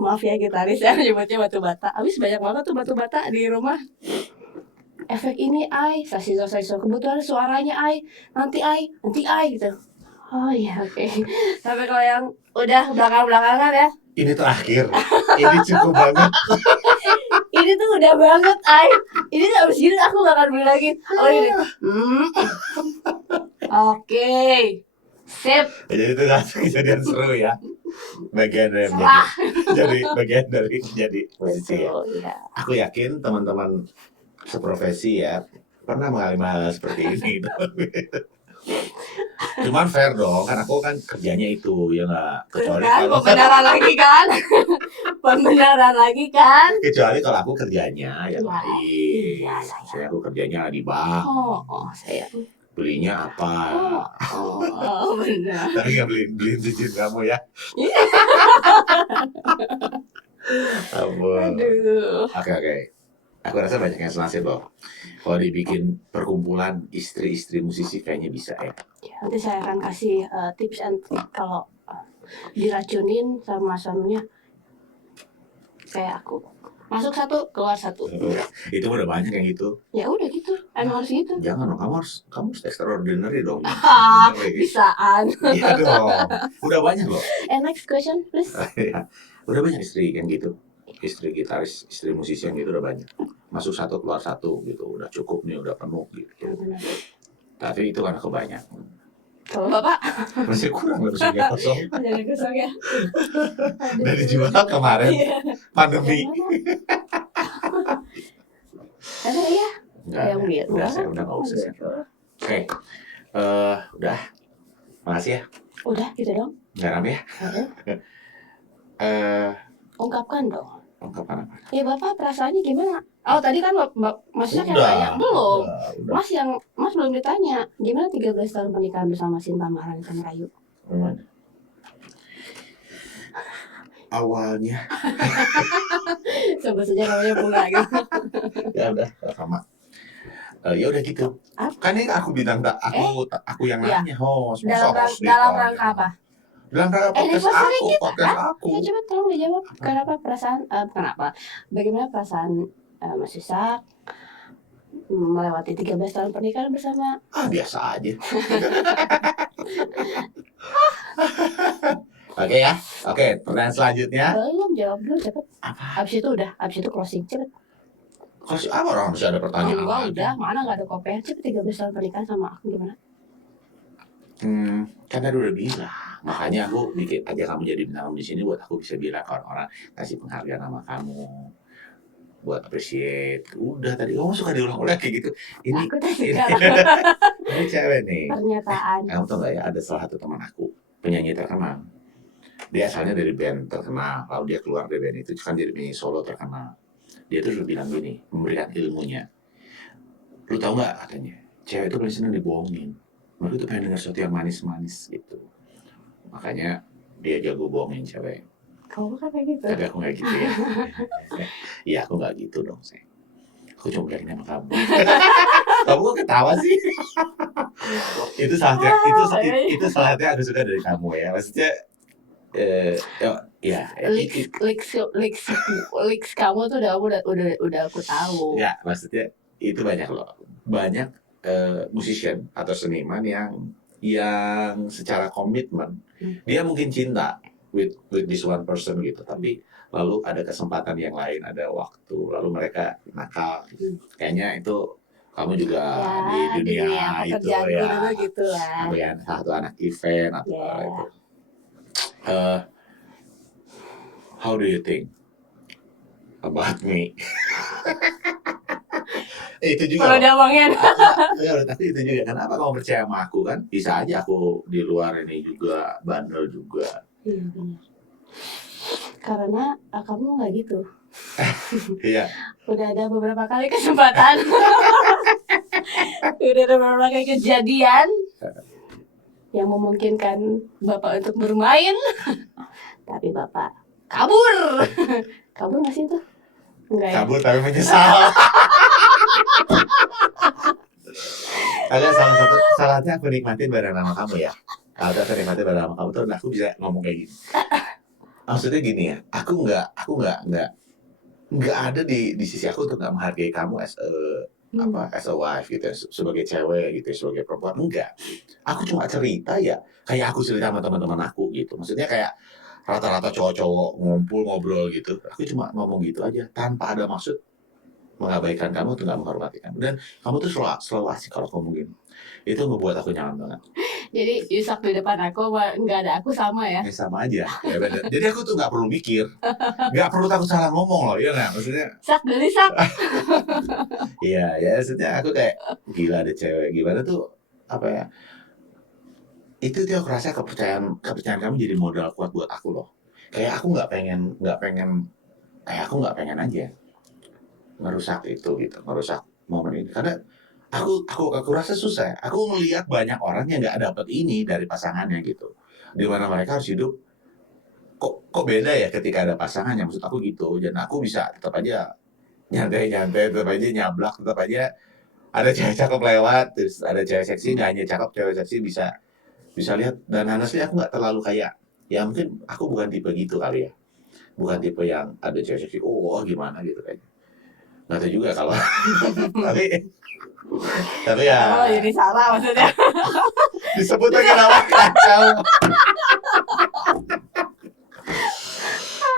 Maaf ya gitaris ya nyebutnya batu bata. Habis banyak banget tuh batu bata di rumah. Efek ini sasiso kebetulan suaranya nanti gitu. Oh iya oke. Sampai kalau yang udah belakangan ya. Ini terakhir. Ini cukup banget. Ini tuh udah banget Ini tuh abis ini aku gak akan beli lagi. Oh ini. Oke. Sip. Jadi itu kejadian seru ya. Bagian dari jadi musisi ya. Betul, ya. Aku yakin teman-teman seprofesi ya pernah mengalami hal seperti ini. Cuman fair dong, kan aku kan kerjanya itu ya nggak. Kecuali Kan, kalau pembenaran lagi kan. Pembenaran lagi kan. kecuali kalau aku kerjanya yang lain. Iya, saya. Saya aku kerjanya di bank. Saya. Belinya apa? Benar. Tapi nggak beliin cincin kamu ya. Ampun. Aduh. Oke. Aku rasa banyak yang senasib loh. Kalau dibikin perkumpulan istri-istri musisi kayaknya bisa ya. Ya, nanti saya akan kasih tips and trick kalau diracunin sama suaminya kayak aku. Masuk satu, keluar satu. Itu udah banyak yang gitu. Ya udah gitu, emang harus gitu. Jangan dong, kamu harus extraordinary dong. Bisaan. Iya dong. Udah banyak loh. Next question please. Ya, udah banyak istri yang gitu. Istri gitaris, istri musisi yang gitu udah banyak. Masuk satu, keluar satu gitu. Udah cukup nih, udah penuh gitu. Tapi itu kan kebanyakan. Kalau bapak Masih kurang musiknya kosong. jadi kosong ya. Dan dijual kemarin pandemi. Ada ya? Enggak, Yang biar udah saya udah nggak usah. Oke, udah. Makasih ya. Udah gitu dong. Garam ya. Ungkapkan dong. Ungkapan apa? Ya bapak perasaannya gimana? Oh tadi kan masnya kayak Udah, tanya belum. udah. Mas belum ditanya. Gimana 13 tahun pernikahan bersama Sinta Maharani dan Rayu? Awalnya Sebut saja namanya bunga gitu. ya udah sama. Ya udah gitu. Apa? Kan ini aku bidang aku yang Iya. nanya host. Dalam rangka apa? Dalam rangka Anniversary kita. podcast aku. Ya coba tolong dijawab. Kenapa perasaan kenapa? Bagaimana perasaan Mas Isak melewati 13 tahun pernikahan bersama? Biasa aja. Oke ya. Oke, pertanyaan selanjutnya. Belum jawab dulu cepet. Apa? Abis itu closing cepet. Kasih apa orang masih ada pertanyaan? Enggak udah, mana nggak ada kopi. Cepet 13 tahun pernikahan sama aku gimana? Kan tadi udah bilang. Makanya aku bikin aja kamu jadi bintang di sini buat aku bisa bilang ke orang-orang kasih penghargaan sama kamu. Buat appreciate. Udah tadi kamu suka diulang-ulang kayak gitu. Ini Aku tadi ini cewek nih. pernyataan. Kamu tau gak ya, ada salah satu teman aku, penyanyi terkenal. Dia asalnya dari band terkenal, lalu dia keluar dari band itu kan jadi penyanyi solo terkenal. Dia tuh udah bilang gini, memberikan ilmunya. Lu tau gak katanya, cewek itu paling seneng dibohongin. Mereka tuh pengen denger sesuatu yang manis-manis gitu. Makanya dia jago bohongin cewek. Kamu kan kayak gitu. Tapi aku gak gitu ya. Iya aku gak gitu dong, sayang. Aku cuma bilangin sama kamu. Kamu kok ketawa sih? Itu salah satu aku suka dari kamu ya. Maksudnya Leaks kamu tuh udah aku tahu. Ya, maksudnya itu banyak loh. Banyak musician atau seniman yang secara komitmen dia mungkin cinta with this one person gitu, tapi lalu ada kesempatan yang lain, ada waktu, lalu mereka nakal. Kayaknya itu kamu juga di dunia itu ya. Gitu lah. Yang satu anak event atau itu. How do you think about me? Itu juga. Kalau diomongin. Ya, tapi itu juga. Kenapa kamu percaya sama aku kan? Bisa aja aku di luar ini juga bandel juga. Iya benar. Karena kamu nggak gitu. Iya. Udah ada beberapa kali kesempatan. Udah ada beberapa kali kejadian yang memungkinkan Bapak untuk bermain. Tapi Bapak kabur. Kabur nggak sih itu? Enggak ya? Kabur tapi menyesal. Agak salah satunya aku nikmatin bareng sama kamu ya. Aku akan nikmati bareng sama kamu tuh, dan aku bisa ngomong kayak gini. Maksudnya gini ya, aku nggak ada di sisi aku untuk nggak menghargai kamu as a wife gitu ya, sebagai cewek gitu ya, sebagai perempuan, enggak. Aku cuma cerita ya, kayak aku cerita sama teman-teman aku gitu. Maksudnya kayak rata-rata cowok-cowok ngumpul ngobrol gitu. Aku cuma ngomong gitu aja tanpa ada maksud mengabaikan kamu atau nggak menghormati kamu. Dan kamu tuh selalu asik kalau ngomong gini. Itu ngebuat aku nyaman banget. Jadi Yusak di depan aku nggak ada aku sama ya. Ya sama aja. Ya bener. Jadi aku tuh nggak perlu mikir, nggak perlu takut salah ngomong loh, ya nggak? Maksudnya, Sak geli sak. iya ya, maksudnya aku kayak gila ada cewek gimana tuh, apa ya? Itu tuh aku rasa kepercayaan kamu jadi modal kuat buat aku loh. Kayak aku nggak pengen aja ngerusak itu gitu, ngerusak momen ini. Karena aku rasa susah ya. Aku melihat banyak orang yang nggak dapet ini dari pasangannya gitu. Di mana mereka harus hidup kok beda ya ketika ada pasangannya, maksud aku gitu. Dan aku bisa tetap aja nyantai-nyantai, tetap aja nyablak, tetap aja ada cewek cakep lewat, terus ada cewek seksi, nggak hanya cakep, cewek seksi bisa bisa lihat. Dan honestly aku nggak terlalu kayak, ya mungkin aku bukan tipe gitu kali ya, bukan tipe yang ada cewek seksi gimana gitu kayaknya, nggak tahu juga kalau tapi tapi ya Oh jadi salah maksudnya. disebut lagi nama kacau.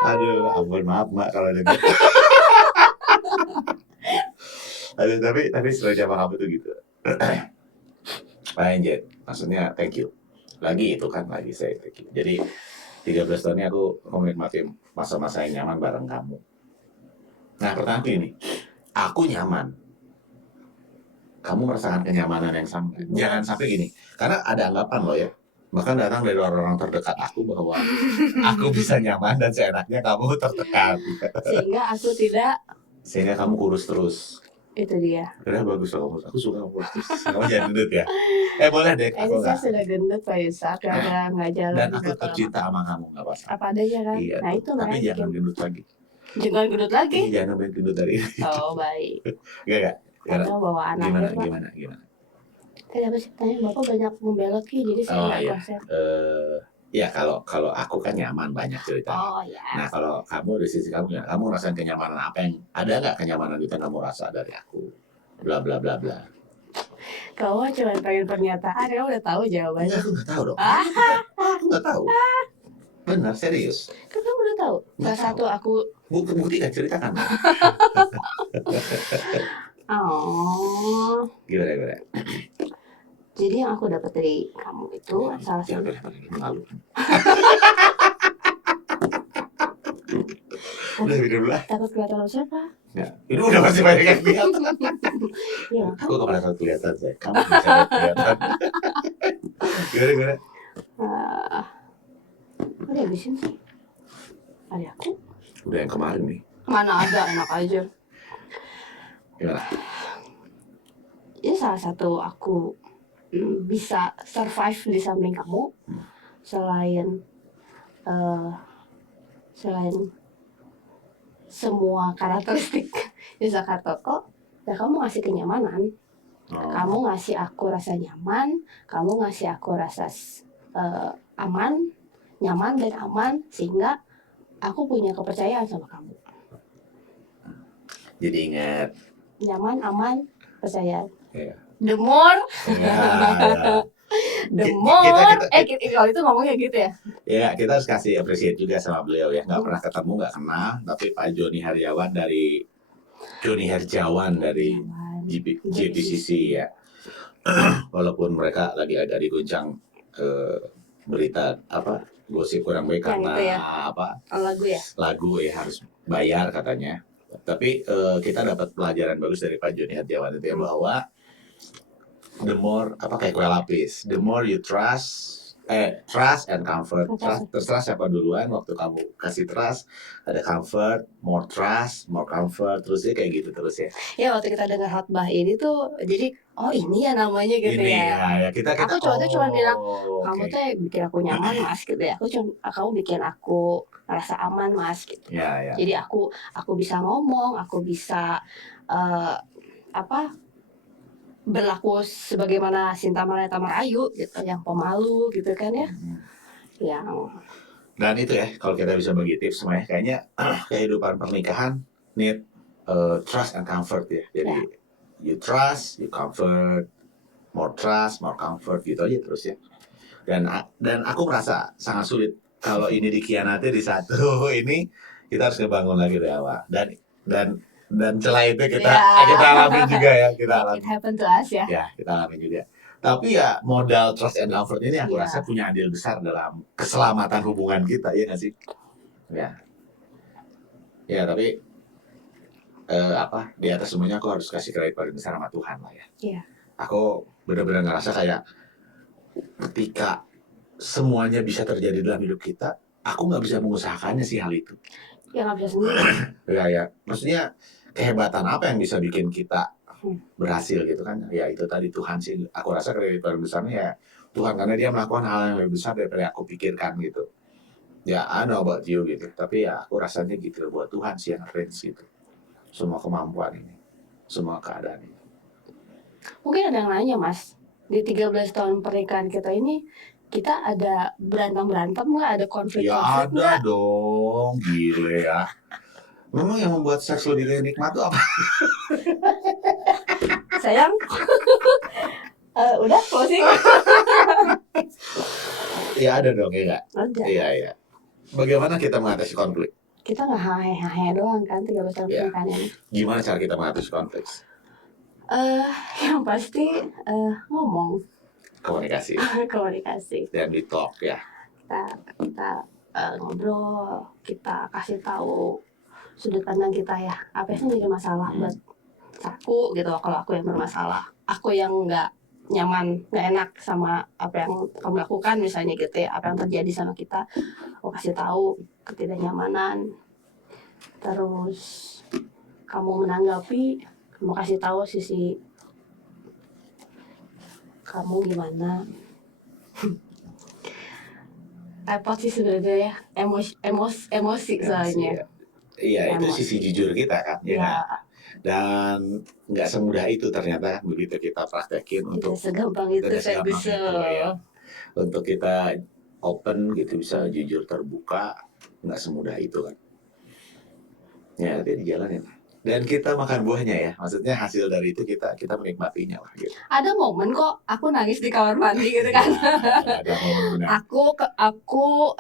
Aduh ampun, maaf mbak kalau ada gitu. Aduh, tapi sebenarnya sama kamu tuh gitu. Anjir, maksudnya thank you. Lagi itu kan, lagi saya thank you. Jadi 13 tahun ini aku menikmati masa-masa yang nyaman bareng kamu. Nah pertanyaan ini, aku nyaman, kamu merasakan kenyamanan yang sama? Jangan sampai gini, karena ada anggapan loh ya, bahkan datang dari orang-orang terdekat aku bahwa aku bisa nyaman dan seenaknya kamu tertekan, Sehingga kamu kurus terus. itu dia. Udah bagus loh, aku suka kamu kurus terus. Kamu jangan gendut ya. Boleh deh, Ini aku saya nggak. sudah gendut Pak Yusak karena nggak jalan Dan aku juga tetap lama. cinta sama kamu, nggak masalah. Apa adanya kan? Iya, Nah tuh. itu Tapi makanya jangan bikin. gendut lagi. Jangan gendut lagi. Iya, jangan sampai gendut dari ini. Oh baik. Enggak. Atau bawa anaknya Pak. Gimana? Kenapa sih tanya Bapak banyak membelot Ki, jadi saya Oh nggak iya. konsen. Ya kalau aku kan nyaman banyak cerita. Oh ya. Nah kalau kamu dari sisi kamu ya, kamu ngerasain kenyamanan apa yang ada nggak kenyamanan itu yang kamu rasa dari aku? Bla bla bla bla. Kamu cuma pengen pernyataan, kamu udah tahu jawabannya. Enggak, aku nggak tahu dong. Aku nggak tahu. Benar, serius. Kan kamu udah tahu. Salah satu aku. Buktikan, ceritakan. Oh. Gimana? Jadi yang aku dapat dari kamu itu salah satu. Boleh malu. Udah minum lah. Takut kelihatan sama siapa? Ya, itu udah pasti banyak yang lihat. Iya. Aku kemana kalau kelihatan saya, kamu bisa kelihatan. Gimana? Udah habisin sih. Ada aku. Udah yang kemarin nih. Mana ada, enak aja. Gimana? Ini salah satu aku bisa survive di samping kamu selain semua karakteristik Yusaka Toko, ya kamu ngasih kenyamanan. Kamu ngasih aku rasa nyaman, kamu ngasih aku rasa aman, nyaman dan aman, sehingga aku punya kepercayaan sama kamu. Jadi ingat, nyaman, aman, percaya. Iya. The more, Ya. the more. Kalau itu ngomongnya gitu ya. Ya, kita harus kasih appreciate juga sama beliau ya. Nggak pernah ketemu, nggak kenal, tapi Pak Joni Herjawan dari JPCC ya. Walaupun mereka lagi agak diguncang berita gosip kurang baik karena ya? Lagu ya harus bayar katanya. Tapi kita dapat pelajaran bagus dari Pak Joni Herjawan itu ya, bahwa the more kayak kue lapis, the more you trust and comfort. Terserah siapa duluan, waktu kamu kasih trust ada comfort, more trust, more comfort, terus ya kayak gitu terus ya. Ya waktu kita dengar khotbah ini tuh jadi ini ya namanya gitu ini, ya. Kita aku cuma bilang kamu tuh bikin aku nyaman Mas gitu ya. Kamu bikin aku merasa aman Mas gitu. Ya. Jadi aku bisa ngomong, aku bisa berlaku sebagaimana Sinta Marieta Merayu gitu, yang pemalu gitu kan ya, yang Dan itu ya, kalau kita bisa bagi tips semuanya, kayaknya kehidupan pernikahan need trust and comfort ya. Jadi you trust, you comfort, more trust, more comfort gitu aja terus ya. Dan aku merasa sangat sulit kalau ini dikhianati di satu ini, kita harus ngebangun lagi dari awal. Dan celah itu kita alami juga ya, kita it alami. happen to us ya. Ya, kita alami juga. Tapi ya modal trust and comfort ini aku Iya. rasa punya andil besar dalam keselamatan hubungan kita, ya nggak sih? Ya. Ya, tapi di atas semuanya aku harus kasih kredit paling besar sama Tuhan lah ya. Iya. Aku benar-benar ngerasa kayak ketika semuanya bisa terjadi dalam hidup kita, aku nggak bisa mengusahakannya sih hal itu. Ya nggak bisa sendiri. Ya, maksudnya kehebatan apa yang bisa bikin kita berhasil gitu kan? Ya itu tadi Tuhan sih. Aku rasa kredit paling besarnya ya Tuhan, karena Dia melakukan hal yang lebih besar daripada aku pikirkan gitu. Ya, I know about you gitu. Tapi ya aku rasanya gitu, buat Tuhan sih yang arrange gitu. Semua kemampuan ini, semua keadaan ini. Mungkin ada yang nanya, Mas, di 13 tahun pernikahan kita ini, kita ada berantem nggak? Ada konflik-konflik Ya ada nggak? dong, gile ya. Memang yang membuat seks lebih nikmat tuh apa? Sayang, udah closing? Ya ada dong, ya nggak? Ada. Iya. Bagaimana kita mengatasi konflik? Kita nggak hahe doang kan 13 tahun Ya. pernikahan ini. Gimana cara kita mengatasi konflik? Yang pasti ngomong, Komunikasi komunikasi. dan di talk ya. Kita ngobrol, kita kasih tahu sudut pandang kita ya, apa yang jadi masalah buat aku gitu. Kalau aku yang bermasalah, aku yang nggak nyaman, nggak enak sama apa yang kamu lakukan misalnya gitu ya, apa yang terjadi sama kita, aku kasih tahu ketidaknyamanan, terus kamu menanggapi, kamu kasih tahu sisi kamu gimana. Repot sih sebenarnya ya, emosi soalnya. Iya, itu sisi jujur kita kan, ya. Nggak? Dan nggak semudah itu ternyata begitu kita praktekin untuk segampang itu ya. Untuk kita open gitu, bisa jujur terbuka, nggak semudah itu kan. Ya, tapi dijalanin. Dan kita makan buahnya ya, maksudnya hasil dari itu kita menikmatinya lah gitu. Ada momen kok aku nangis di kamar mandi gitu kan. Ada momen. aku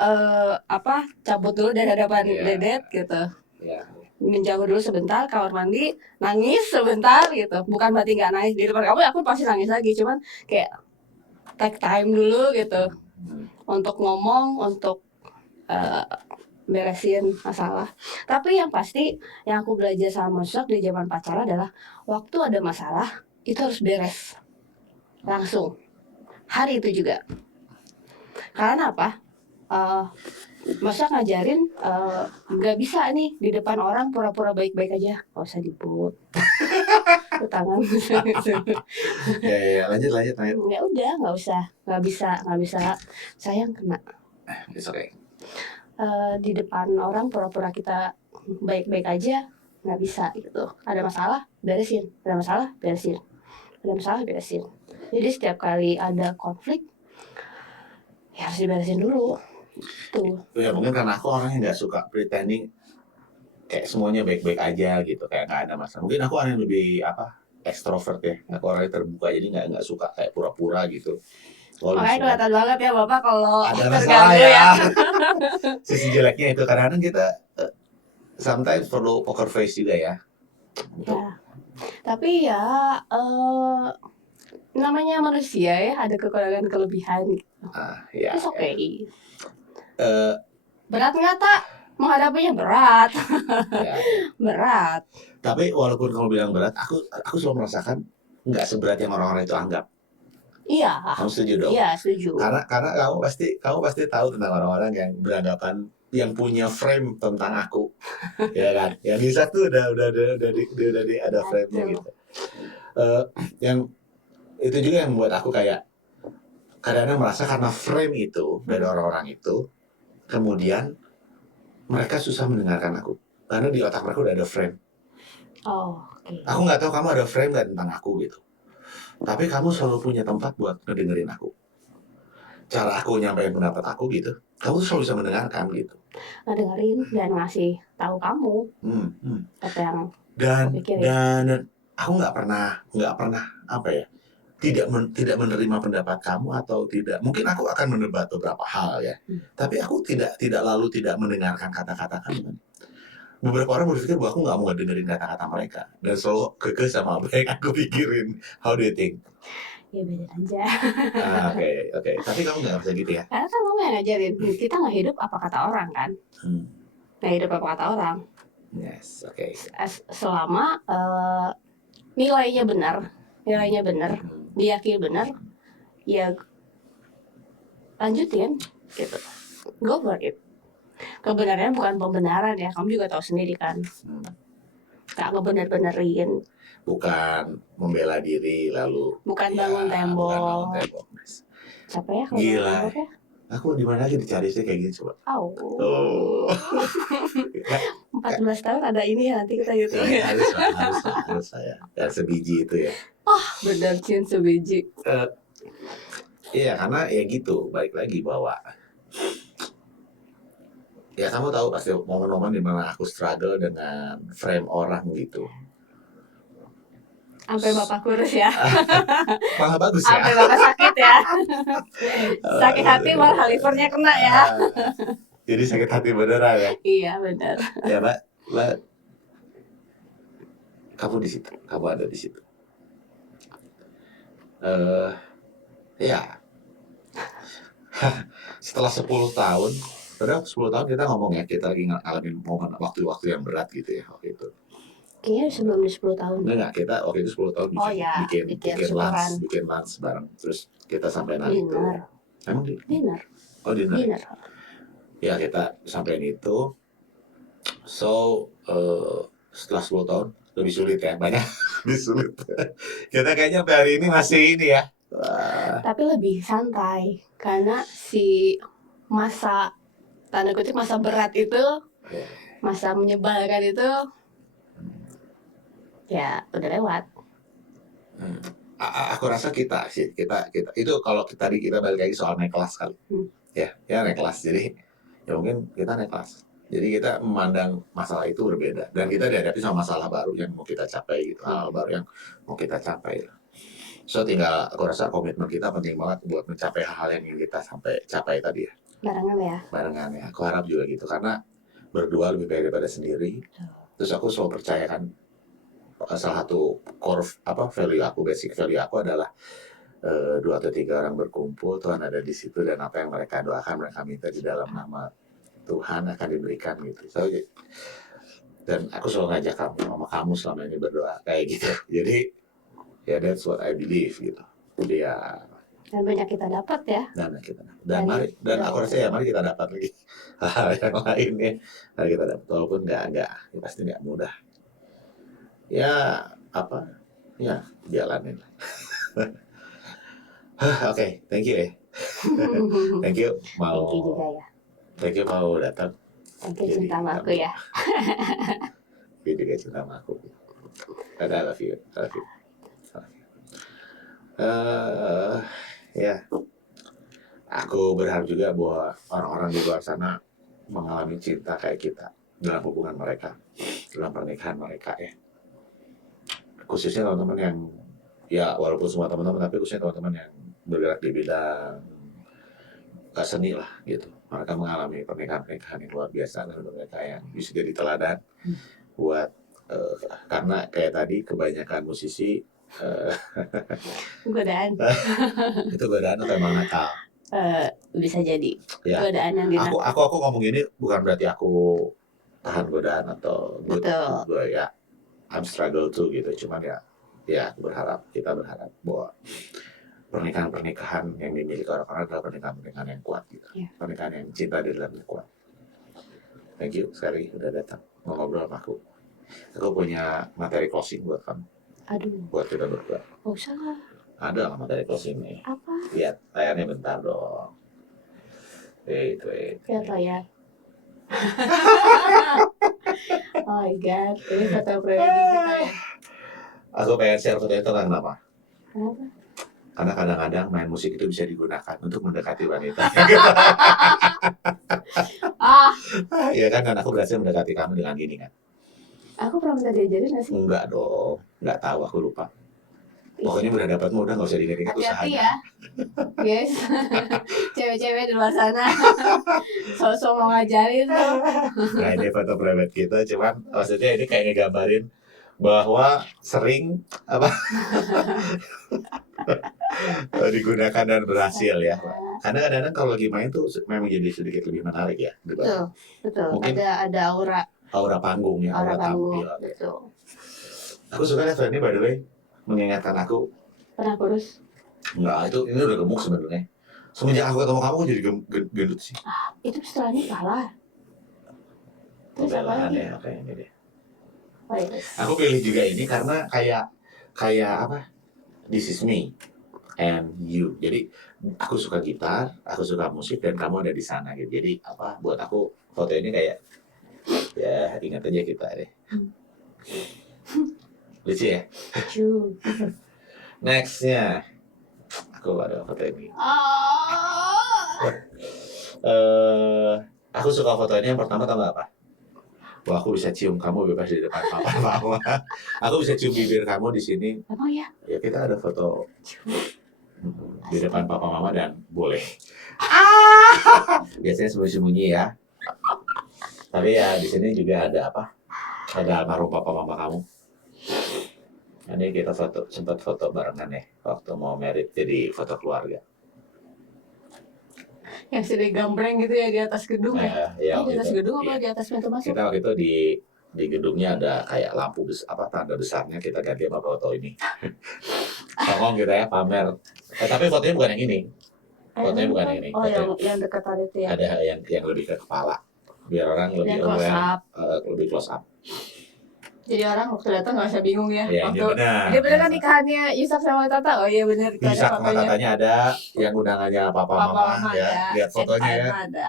cabut dulu dari hadapan Dedet gitu. Ya. Menjauh dulu sebentar, kamar mandi, nangis sebentar gitu. Bukan berarti nggak nangis di depan kamu, aku pasti nangis lagi, cuman kayak take time dulu gitu untuk ngomong, untuk beresin masalah. Tapi yang pasti yang aku belajar sama Mas di zaman pacaran adalah waktu ada masalah itu harus beres langsung hari itu juga. Karena apa? Masa ngajarin nggak bisa nih di depan orang pura-pura baik-baik aja, nggak usah diput tangan. Ya, lanjut. Ya udah, nggak bisa. Sayang kena. It's okay. Di depan orang pura-pura kita baik-baik aja, nggak bisa gitu. Ada masalah beresin, ada masalah beresin. Jadi setiap kali ada konflik ya harus diberesin dulu tuh. Ya mungkin karena aku orangnya nggak suka pretending kayak semuanya baik-baik aja gitu, kayak nggak ada masalah. Mungkin aku orang yang lebih ekstrovert ya, aku orangnya terbuka, jadi nggak suka kayak pura-pura gitu. Makanya kelihatan banget ya Bapak kalau ada masalah ya. Sisi jeleknya itu kadang-kadang kita sometimes perlu poker face juga ya. Ya. Tapi ya namanya manusia ya, ada kekurangan kelebihan gitu. Ya. It's okay. Berat nggak tak? Menghadapinya berat. Berat. Tapi walaupun kamu bilang berat, aku selalu merasakan nggak seberat yang orang-orang itu anggap. Iya. Kamu setuju dong? Iya, setuju. Karena kamu pasti tahu tentang orang-orang yang beranggapan, yang punya frame tentang aku, ya kan? Yang bisa tuh udah ada frame-nya gitu. Yang itu juga yang membuat aku kayak kadang-kadang merasa karena frame itu dari orang-orang itu, kemudian mereka susah mendengarkan aku karena di otak mereka udah ada frame. Oh, okay. Aku nggak tahu kamu ada frame nggak tentang aku gitu. Tapi kamu selalu punya tempat buat ngedengerin aku. Cara aku nyampein pendapat aku gitu, kamu tuh selalu bisa mendengarkan gitu. Ngedengerin dan ngasih tahu kamu apa yang Dan aku pikirin. dan aku nggak pernah apa ya, tidak menerima pendapat kamu atau tidak. Mungkin aku akan mendebat beberapa hal ya, tapi aku tidak lalu tidak mendengarkan kata-kata kamu. Beberapa orang berpikir bahwa aku nggak mau dengerin kata-kata mereka dan selalu kekeh sama apa yang aku pikirin. How do you think? Ya beda aja. Oke. Tapi kamu nggak bisa gitu ya? Karena kan kamu yang ngajarin, kita nggak hidup apa kata orang kan, nggak hidup apa kata orang. Yes, oke. Selama nilainya benar, diyakini benar, ya lanjutin gitu, go for it. Kebenaran bukan pembenaran ya, kamu juga tahu sendiri kan, nggak ngebener-benerin, Bukan membela diri lalu bukan ya, bangun bukan bangun tembok. tembok. Siapa ya kalau Gila. bangun tembok ya? Aku di mana aja dicari sih kayak gitu coba. Oh. 14 tahun ada ini ya, nanti kita YouTube ya. Harus saya. Dan sebiji itu ya. Benar Cin, sebiji. Iya karena ya gitu, balik lagi bahwa ya kamu tahu pasti momen-momen dimana aku struggle dengan frame orang gitu. Sampai bapak kurus ya. Malah bagus ya. Sampai bapak sakit ya. Sakit hati malah livernya kena ya. Jadi sakit hati beneran ya. Iya benar. Ya Mbak, kamu di situ, kamu ada di situ. Ya. Setelah 10 tahun, padahal 10 tahun kita ngomong ya, kita lagi ngalamin momen waktu-waktu yang berat gitu ya waktu itu. Kayaknya sebelum 10 tahun. Enggak, kita waktu itu 10 tahun bikin lunch bareng. Terus kita sampai nanti itu. Emang dinner? Oh dinner. Ya kita sampai itu. So setelah 10 tahun lebih sulit ya, banyak lebih sulit. Kita kayaknya sampai hari ini masih ini ya. Tapi lebih santai karena si masa tanda kutip masa berat itu, masa menyebalkan itu ya udah lewat. Aku rasa kita itu kalau tadi kita balik lagi soal naik kelas kali. Ya naik kelas. Jadi ya mungkin kita naik kelas. Jadi kita memandang masalah itu berbeda dan kita dihadapi sama masalah baru yang mau kita capai gitu, hal baru yang mau kita capai. So tinggal aku rasa komitmen kita penting banget buat mencapai hal yang ingin kita capai tadi ya. Barengan ya. Aku harap juga gitu karena berdua lebih baik daripada sendiri. Terus aku selalu percaya kan salah satu core basic value aku adalah 2 atau 3 orang berkumpul, Tuhan ada di situ dan apa yang mereka doakan, mereka minta di dalam nama Tuhan akan diberikan gitu. So, dan aku selalu ngajak kamu selama ini berdoa kayak gitu. Jadi ya that's what I believe gitu. Jadi ya dan banyak kita dapat ya. Dan aku rasa ya mari kita dapat lagi hal yang lain ya. Mari kita dapat walaupun nggak pasti nggak mudah. Ya jalanin. Oke, thank you ya. Thank you mau datang. Thank you cinta sama aku ya. Dia juga cinta sama aku. I love you. Ya, aku berharap juga bahwa orang-orang di luar sana mengalami cinta kayak kita dalam hubungan mereka, dalam pernikahan mereka ya. Khususnya teman-teman yang ya walaupun semua teman-teman tapi khususnya teman-teman yang bergerak di bidang seni lah gitu. Mereka mengalami pernikahan yang luar biasa dan mereka yang bisa jadi teladan buat karena kayak tadi kebanyakan musisi godaan itu godaan atau emang nakal bisa jadi ya. Godaan yang dinakal. Aku ngomong gini bukan berarti aku tahan godaan atau gue ya I'm struggle too gitu, cuman ya kita berharap bahwa pernikahan yang dimiliki orang-orang adalah pernikahan yang kuat gitu, pernikahan yang cinta di dalamnya kuat. Thank you sekali udah datang ngobrol sama aku. Aku punya materi closing buat kamu. Buat kita berdua. Gak usah lah. Ada lah materi closing nih. Apa? Lihat layarnya bentar dong. Itu. Lihat layar. Oh my god, ini foto pribadi kita ya. Aku pengen share foto itu tentang apa? Kenapa? Karena kadang-kadang main musik itu bisa digunakan untuk mendekati wanita. Ah, Ya kan, dan aku berhasil mendekati kamu dengan gini kan? aku pernah minta diajarin nggak sih? Enggak dong, nggak tahu, aku lupa. Pokoknya udah dapatmu, udah nggak usah diingat-ingat Hati-hati usahanya. ya, guys. Cewek-cewek di luar sana, sosok mau ngajarin tuh. Nah ini foto private kita, cuman maksudnya ini kayak ngegambarin bahwa sering apa digunakan dan berhasil ya. Karena kadang-kadang kalau lagi main tuh memang jadi sedikit lebih menarik ya. Betul, betul. Mungkin Ada aura panggung ya, aura panggung. tampil. Betul. Aku suka lihat ini, by the way, mengingatkan aku. Pernah kurus? Enggak, ini udah gemuk sebenarnya. Semenjak aku ketemu kamu kok jadi gendut sih. Itu setelah nikah lah. Terus apa Pembelaan lagi? ya, kayak ini deh. Oh, yes. Aku pilih juga ini karena kayak apa? This is me and you. Jadi aku suka gitar, aku suka musik, dan kamu ada di sana gitu. Jadi apa? Buat aku foto ini kayak ya ingat aja kita deh. Lucu ya. Lucu. Nextnya aku ada foto ini. Aku suka foto ini yang pertama, tahu nggak apa? Wah, aku bisa cium kamu bebas di depan papa mama. Aku bisa cium bibir kamu di sini. Emang ya? Ya kita ada foto di depan papa mama dan boleh. Biasanya sembunyi-sembunyi ya. Tapi ya di sini juga ada apa? Ada almarhum papa mama kamu. Ini kita sempat foto barengan ya waktu mau merit, jadi foto keluarga. Yang sedih gambreng gitu ya di atas gedung ya? Ya, Di atas gitu. gedung apa Iya. di atas pintu masuk? Kita waktu itu di gedungnya ada kayak lampu tanda besarnya, kita ganti sama foto ini. Songong kita ya pamer. Tapi fotonya bukan yang ini. Fotonya bukan yang ini. Oh, yang dekat tadi itu ya? Ada yang lebih ke kepala, biar orang lebih Yang close up. lebih close up. Jadi orang waktu datang nggak usah bingung ya. Ya, Waktu benar. dia bener kan nikahannya Yusak sama Tata. Oh iya benar. Bisa sama katanya ada, yang undangannya papa mama ya. Lihat fotonya ya. Ada.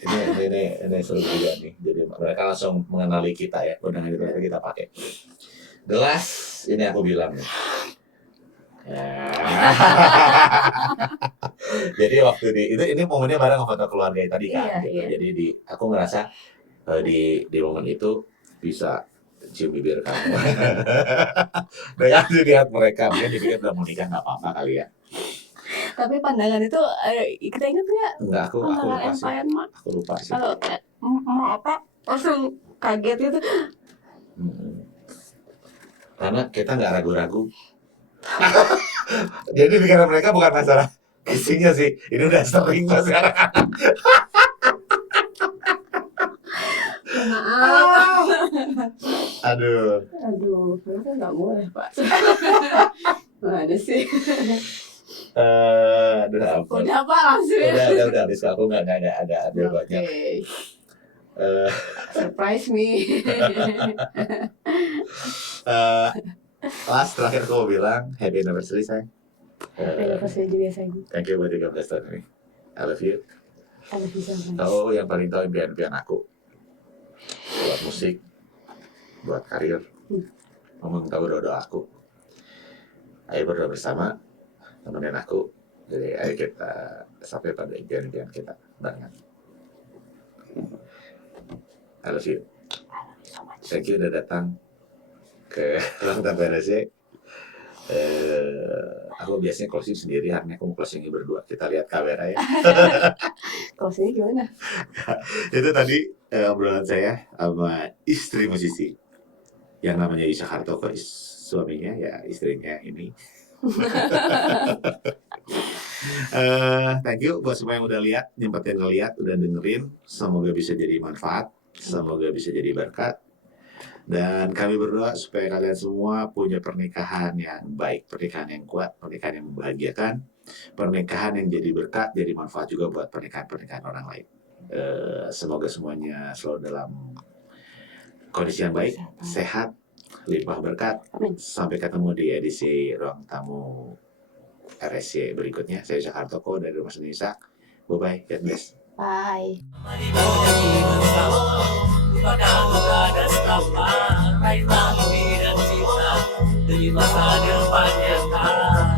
Ini seru juga nih. Jadi mereka langsung mengenali kita ya. Undangan itu kita pakai. The last ini aku bilang nih. Ya. Jadi waktu ini momennya bareng foto keluarga tadi kan. Iya, Gitu. iya. Jadi aku ngerasa di momen itu bisa cium bibir kamu. Dengan dilihat mereka, mungkin dipikir udah mau nikah nggak apa-apa kali ya. Tapi pandangan itu kita ingat nggak? Enggak, aku Pandangan lupa sih. empayan mak. Aku lupa sih. Kalau mau apa? Langsung kaget gitu. Karena kita nggak ragu-ragu. Jadi pikiran mereka bukan masalah isinya sih. Ini udah sering masyarakat. Maaf. Aduh. Kenapa nggak boleh Pak? Mana sih? Udah apa? Udah Pak langsung. Udah habis, aku nggak ada banyak. Oke. Surprise me. Last terakhir aku mau bilang happy anniversary sayang. Happy anniversary juga sayang. Thank you buat 13 tahun ini. I love you. I love you so much. Kau yang paling tahu impian-impian aku. Buat musik, buat karir. Ngomong tahu doa aku. Ayo berdoa bersama, temenin aku. Jadi ayo kita sampai pada impian-impian kita barengan. I love you. So much. Thank you udah datang ke ulang tahun PNSC. Aku biasanya closing sendiri, hari ini aku mau closingnya berdua. Kita lihat kamera ya. Kalau sini gimana? Itu tadi obrolan saya sama istri musisi yang namanya Yusak Hartoko, suaminya ya istrinya ini. Thank you buat semua yang udah lihat, nyempetin ngeliat, udah dengerin. Semoga bisa jadi manfaat, semoga bisa jadi berkat. Dan kami berdoa supaya kalian semua punya pernikahan yang baik, pernikahan yang kuat, pernikahan yang membahagiakan, pernikahan yang jadi berkat, jadi manfaat juga buat pernikahan-pernikahan orang lain. Semoga semuanya selalu dalam kondisi yang baik, sehat, limpah berkat. Amin. Sampai ketemu di edisi Ruang Tamu RSC berikutnya. Saya Yusak Hartoko dari Rumah Seni Yusak. Bye-bye, God bless. Bye. Lupakan luka dan setapak, raihlah mimpi dan cita. demi masa depan yang